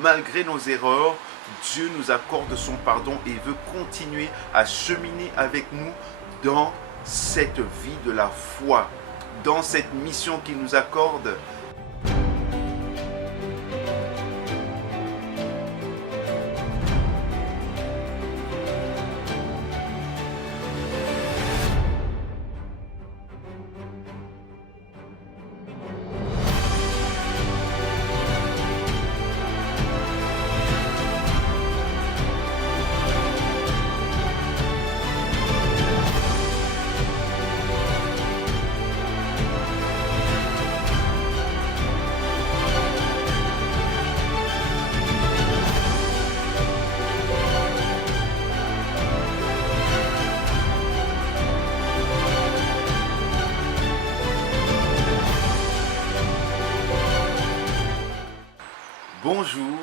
malgré nos erreurs, Dieu nous accorde son pardon et veut continuer à cheminer avec nous dans cette vie de la foi, dans cette mission qu'il nous accorde. Bonjour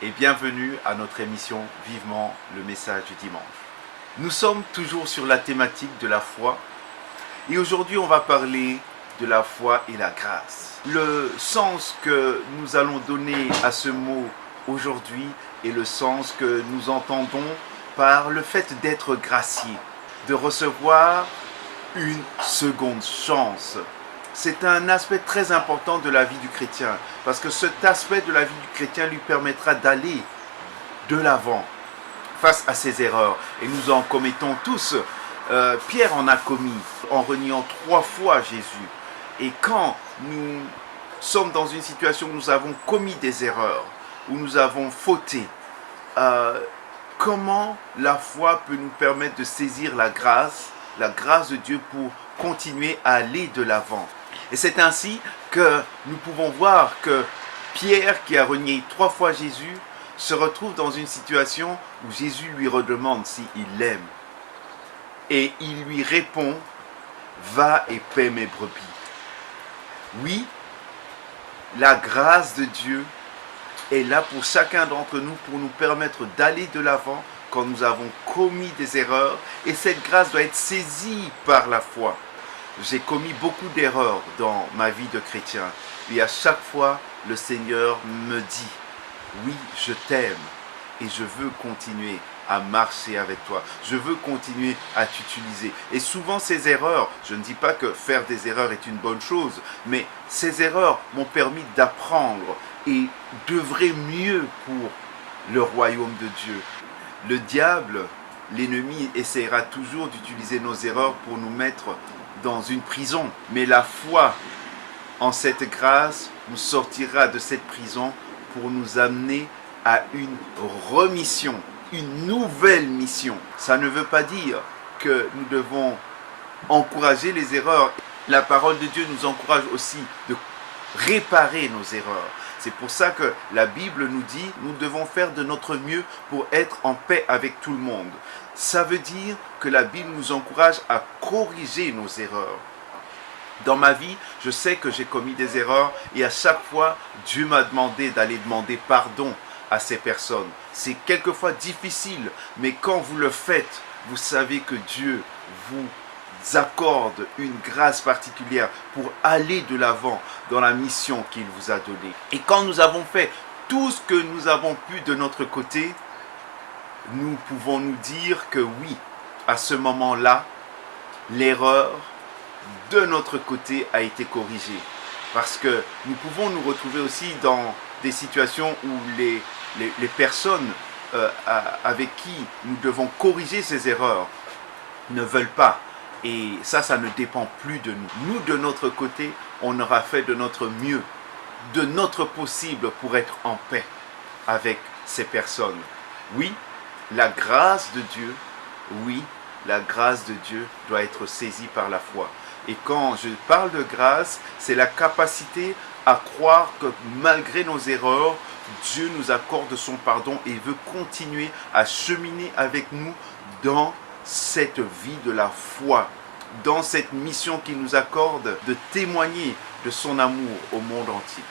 et bienvenue à notre émission Vivement le message du dimanche. Nous sommes toujours sur la thématique de la foi et aujourd'hui on va parler de la foi et la grâce. Le sens que nous allons donner à ce mot aujourd'hui est le sens que nous entendons par le fait d'être gracié, de recevoir une seconde chance. C'est un aspect très important de la vie du chrétien, parce que cet aspect de la vie du chrétien lui permettra d'aller de l'avant face à ses erreurs. Et nous en commettons tous. Pierre en a commis en reniant 3 fois Jésus. Et quand nous sommes dans une situation où nous avons commis des erreurs, où nous avons fauté, comment la foi peut nous permettre de saisir la grâce de Dieu pour continuer à aller de l'avant? Et c'est ainsi que nous pouvons voir que Pierre, qui a renié 3 fois Jésus, se retrouve dans une situation où Jésus lui redemande s'il l'aime. Et il lui répond, « Va et paie mes brebis. » Oui, la grâce de Dieu est là pour chacun d'entre nous, pour nous permettre d'aller de l'avant quand nous avons commis des erreurs. Et cette grâce doit être saisie par la foi. J'ai commis beaucoup d'erreurs dans ma vie de chrétien. Et à chaque fois, le Seigneur me dit, oui, je t'aime et je veux continuer à marcher avec toi. Je veux continuer à t'utiliser. Et souvent, ces erreurs, je ne dis pas que faire des erreurs est une bonne chose, mais ces erreurs m'ont permis d'apprendre et d'œuvrer mieux pour le royaume de Dieu. Le diable, l'ennemi, essaiera toujours d'utiliser nos erreurs pour nous mettre dans une prison, mais la foi en cette grâce nous sortira de cette prison pour nous amener à une remission, une nouvelle mission. Ça ne veut pas dire que nous devons encourager les erreurs. La parole de Dieu nous encourage aussi de réparer nos erreurs. C'est pour ça que la Bible nous dit, nous devons faire de notre mieux pour être en paix avec tout le monde. Ça veut dire que la Bible nous encourage à corriger nos erreurs. Dans ma vie, je sais que j'ai commis des erreurs et à chaque fois, Dieu m'a demandé d'aller demander pardon à ces personnes. C'est quelquefois difficile, mais quand vous le faites, vous savez que Dieu vous accorde une grâce particulière pour aller de l'avant dans la mission qu'il vous a donnée. Et quand nous avons fait tout ce que nous avons pu de notre côté, nous pouvons nous dire que oui, à ce moment-là, l'erreur de notre côté a été corrigée. Parce que nous pouvons nous retrouver aussi dans des situations où les personnes avec qui nous devons corriger ces erreurs ne veulent pas. Et ça ne dépend plus de nous. Nous, de notre côté, on aura fait de notre mieux, de notre possible pour être en paix avec ces personnes. Oui, la grâce de Dieu, oui, la grâce de Dieu doit être saisie par la foi. Et quand je parle de grâce, c'est la capacité à croire que malgré nos erreurs, Dieu nous accorde son pardon et veut continuer à cheminer avec nous dans cette vie de la foi, dans cette mission qu'il nous accorde de témoigner de son amour au monde entier.